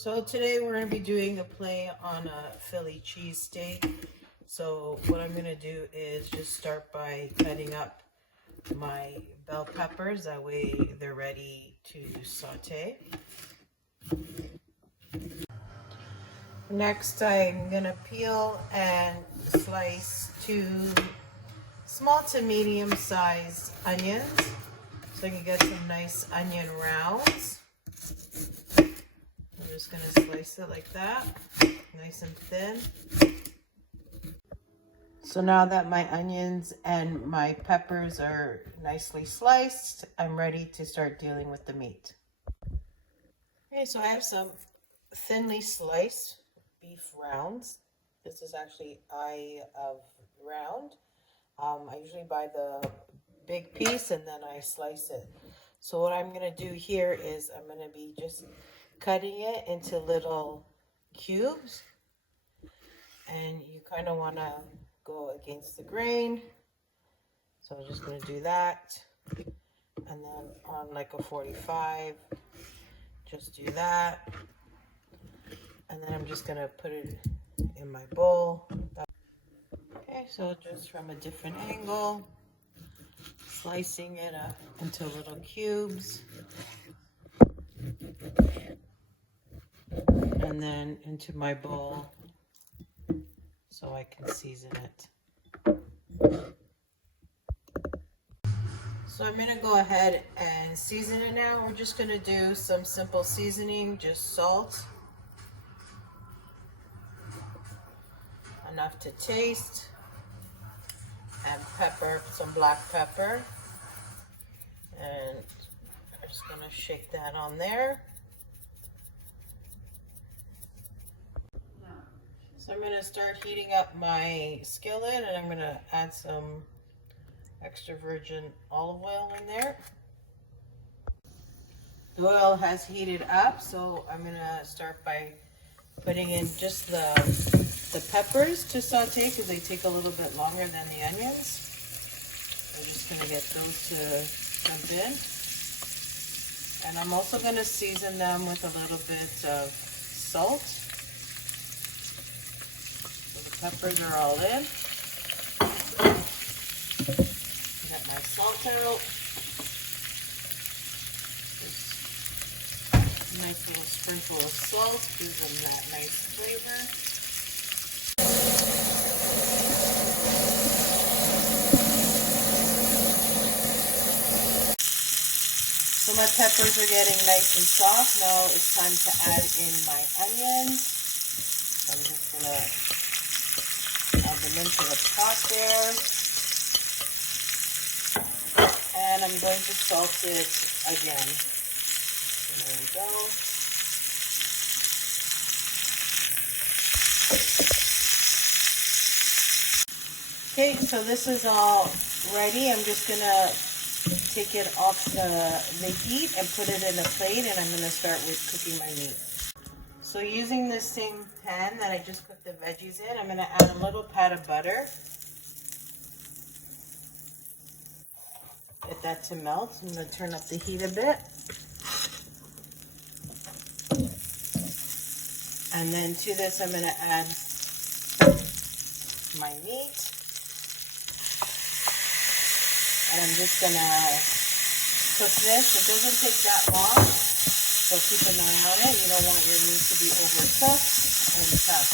So today we're going to be doing a play on a Philly cheesesteak. So what I'm going to do is just start by cutting up my bell peppers. That way they're ready to saute. Next I'm going to peel and slice 2 small to medium sized onions. So I can get some nice onion rounds. I'm just going to slice it like that, nice and thin. So now that my onions and my peppers are nicely sliced, I'm ready to start dealing with the meat. Okay, so I have some thinly sliced beef rounds. This is actually eye of round. I usually buy the big piece and then I slice it. So what I'm going to do here is I'm going to be just cutting it into little cubes, and you kind of want to go against the grain. So I'm just going to do that, and then on like a 45, just do that, and then I'm just going to put it in my bowl. Okay, so just from a different angle, slicing it up into little cubes, and then into my bowl so I can season it. So I'm going to go ahead and season it now. We're just going to do some simple seasoning, just salt, enough to taste, and pepper, some black pepper. And I'm just going to shake that on there. So I'm going to start heating up my skillet, and I'm going to add some extra virgin olive oil in there. The oil has heated up, so I'm going to start by putting in just the peppers to saute because they take a little bit longer than the onions. We're just going to get those to jump in. And I'm also going to season them with a little bit of salt. So the peppers are all in. Get my salt out. Just a nice little sprinkle of salt gives them that nice flavor. So my peppers are getting nice and soft. Now it's time to add in my onions. So I'm just going to add them into the pot there. And I'm going to salt it again. There we go. Okay, so this is all ready. I'm just going to take it off the heat and put it in a plate, and I'm going to start with cooking my meat. So using this same pan that I just cooked the veggies in, I'm going to add a little pat of butter. Get that to melt. I'm going to turn up the heat a bit. And then to this I'm going to add my meat. And I'm just going to cook this. It doesn't take that long, so keep an eye on it. You don't want your meat to be overcooked and tough.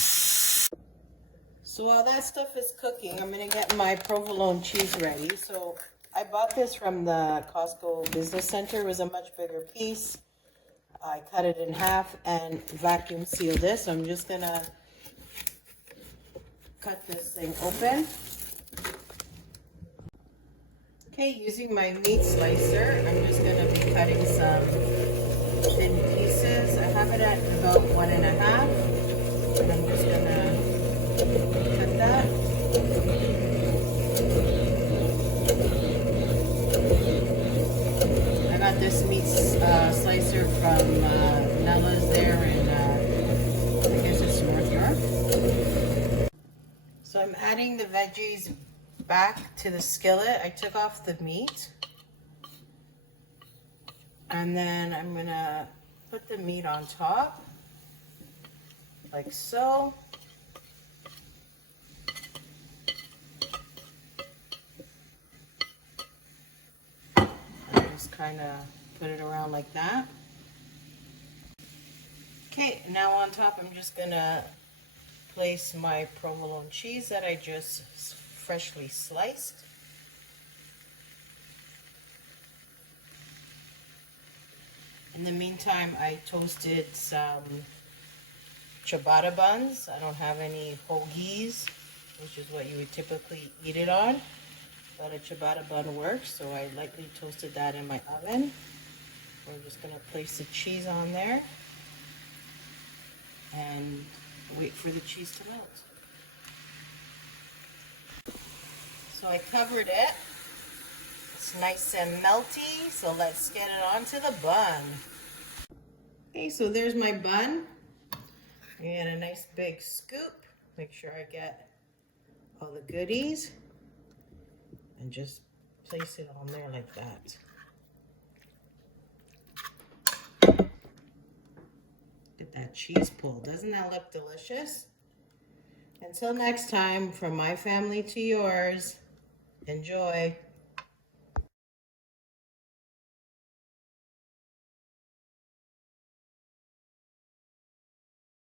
So while that stuff is cooking, I'm going to get my provolone cheese ready. So I bought this from the Costco Business Center. It was a much bigger piece. I cut it in half and vacuum seal this. So I'm just going to cut this thing open. Okay, using my meat slicer, I'm just going to be cutting some thin pieces. I have it at about 1 1/2. And I'm just going to cut that. I got this meat slicer from Nella's there in, I guess it's North York. So I'm adding the veggies back to the skillet. I took off the meat, and then I'm gonna put the meat on top. like so. Just kind of put it around like that. Okay, now on top I'm just gonna place my provolone cheese that I just freshly sliced. In the meantime, I toasted some ciabatta buns. I don't have any hoagies, which is what you would typically eat it on, but a ciabatta bun works, so I lightly toasted that in my oven. We're just gonna place the cheese on there and wait for the cheese to melt. So I covered it. It's nice and melty, so let's get it onto the bun. Okay, so there's my bun. And a nice big scoop. Make sure I get all the goodies. And just place it on there like that. Get that cheese pull. Doesn't that look delicious? Until next time, from my family to yours, enjoy.